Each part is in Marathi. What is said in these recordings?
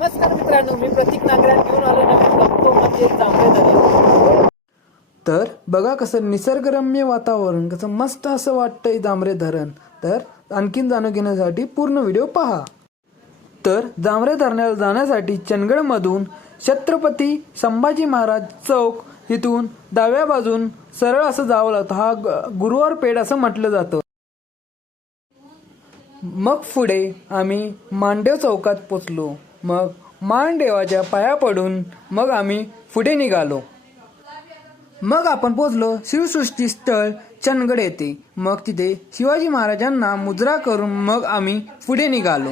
नमस्कार मित्रांनो मी प्रतीक नागराज घेऊन आलो नवीन बघतो म्हणजे जांभळे तर बघा कसं निसर्गरम्य वातावरण कसं मस्त असं वाटतंय जांभरे धरण. तर आणखीन जाणून घेण्यासाठी पूर्ण व्हिडिओ पहा. तर जांभरे धरणाला जाण्यासाठी चंदगडमधून छत्रपती संभाजी महाराज चौक इथून डाव्या बाजून सरळ असं जावं लागतं. हा ग- गुरुवार पेठ असं म्हटलं जातं. मग पुढे आम्ही मांडव चौकात पोचलो. मग मानदेवाच्या पाया पडून मग आम्ही पुढे निघालो. मग आपण पोचलो शिवसृष्टी स्थळ चंदगड येथे. मग तिथे शिवाजी महाराजांना मुद्रा करून मग आम्ही पुढे निघालो.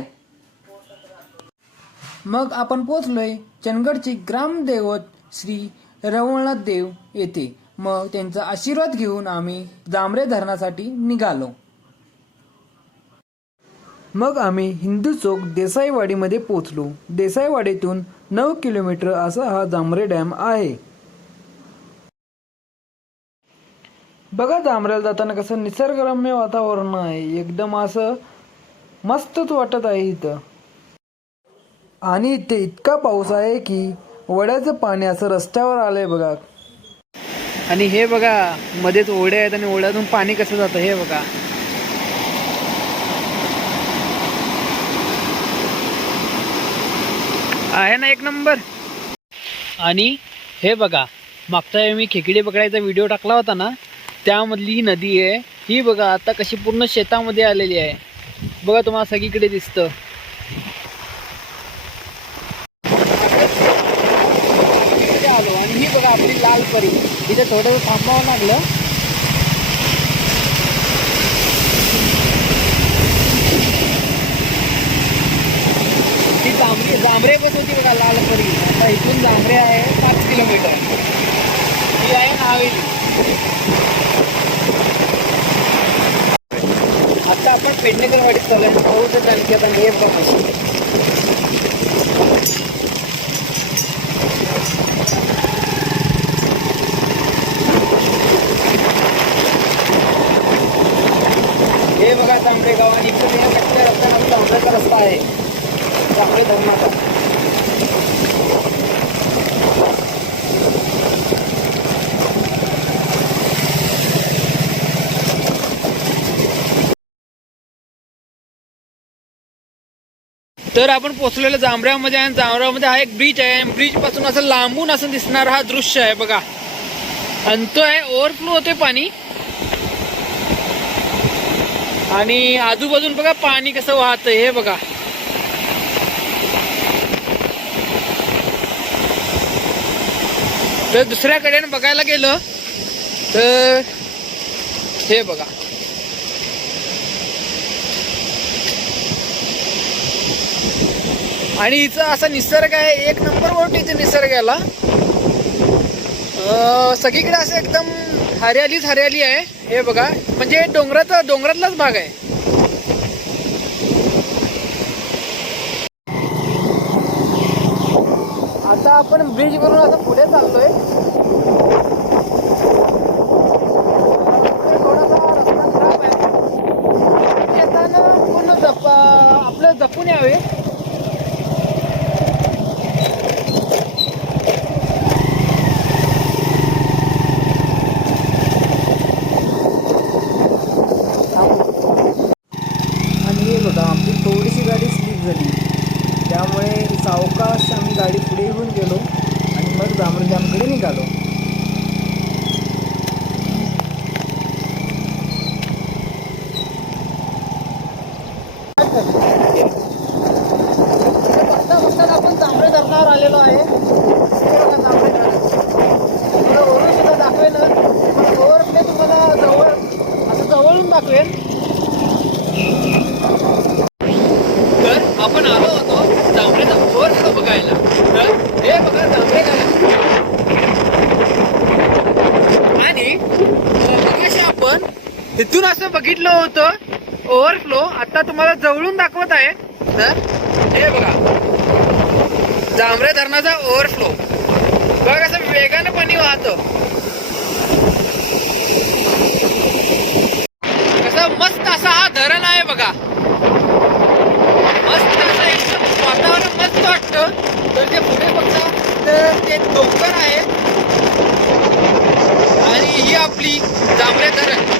मग आपण पोचलोय चंदगडचे ग्रामदैवत श्री रवळनाथ देव येथे. मग त्यांचा आशीर्वाद घेऊन आम्ही जांभरे धरणासाठी निघालो. मग आम्ही हिंदू चौक देसाईवाडीमध्ये पोचलो देसाईवाडीतून नऊ किलोमीटर असा हा जांभरे डॅम आहे. बघा जांभऱ्याला जाताना कसं निसर्गरम्य वातावरण आहे. एकदम असं मस्तच वाटत आहे इथं. आणि इथे इतका पाऊस आहे की वड्याचं पाणी असं रस्त्यावर आलंय बघा. आणि हे बघा मध्येच ओढे आहेत आणि ओढ्यातून पाणी कसं जातं हे बघा. आहे ना एक नंबर. आणि हे बघा मागचा वेळी मी खेकडे पकडायचा व्हिडिओ टाकला होता ना त्यामधली ही नदी आहे. ही बघा आता कशी पूर्ण शेतामध्ये आलेली आहे. बघा तुम्हाला सगळीकडे दिसतं. आलो आणि ही बघा आपली लाल परी. इथे थोडंसं थांबावं लागलं ती जांभरे बस होती बघा लाल परी. आता इथून जांभरे आहे पाच किलोमीटर. ही आहे ना हवेली आता आपण पेडणेकर वाडीत चालू आहे पाऊसच आणखी आता हे बघा. हे बघा तांबडे गाव. आणि इकडे या कच्च्या रस्त्यामध्ये रस्ता आहे. तांबडे धर्माचा तर आपण पोहोचलेलो जांभऱ्यामध्ये आणि जांभऱ्यामध्ये हा एक ब्रिज आहे. ब्रिजपासून असं लांबून असं दिसणार हा दृश्य आहे बघा. आणि तो आहे ओव्हरफ्लो होते पाणी. आणि आजूबाजून बघा पाणी कसं वाहत हे बघा. तर दुसऱ्याकडे बघायला गेलं तर हे बघा. आणि हिचा असा निसर्ग आहे एक नंबर वर इथे निसर्गाला सगळीकडे असं एकदम हरियालीच हरियाली आहे. हे बघा म्हणजे डोंगराचा डोंगरातलाच भाग आहे. आता आपण ब्रिज वरून आता पुढे चाललोय थोडासा रस्ता खराब आहे येताना पूर्ण जप आपलं जपून यावे आणि हे बघा आमची थोडीशी गाडी स्लिप झाली त्यामुळे सावकाश आम्ही गाडी पुढे येऊन गेलो आणि मग जांभरे डॅमकडे निघालो. बघता बघता आपण जांभळे धरणावर आलेलो आहे हे बघा जांभळे धरण तुम्हाला दाखवेन तुम्हाला तुम्हाला जवळ असं जवळून दाखवेन तर आपण आलो होतो जांभळेचा वर सुद्धा बघायला तर हे बघा जांभळे धरण आणि मगाशी आपण तिथून असं बघितलं होतं ओव्हरफ्लो आता तुम्हाला जवळून दाखवत आहे. तर हे बघा. जांभरे धरणाचा ओव्हरफ्लो बघा कसं वेगानं पाणी वाहतं. कसं मस्त असा हा धरण आहे बघा. मस्त असं एकदम वातावरण मस्त वाटतं. डोंगर आहे. आणि ही आपली जांभळे धरण.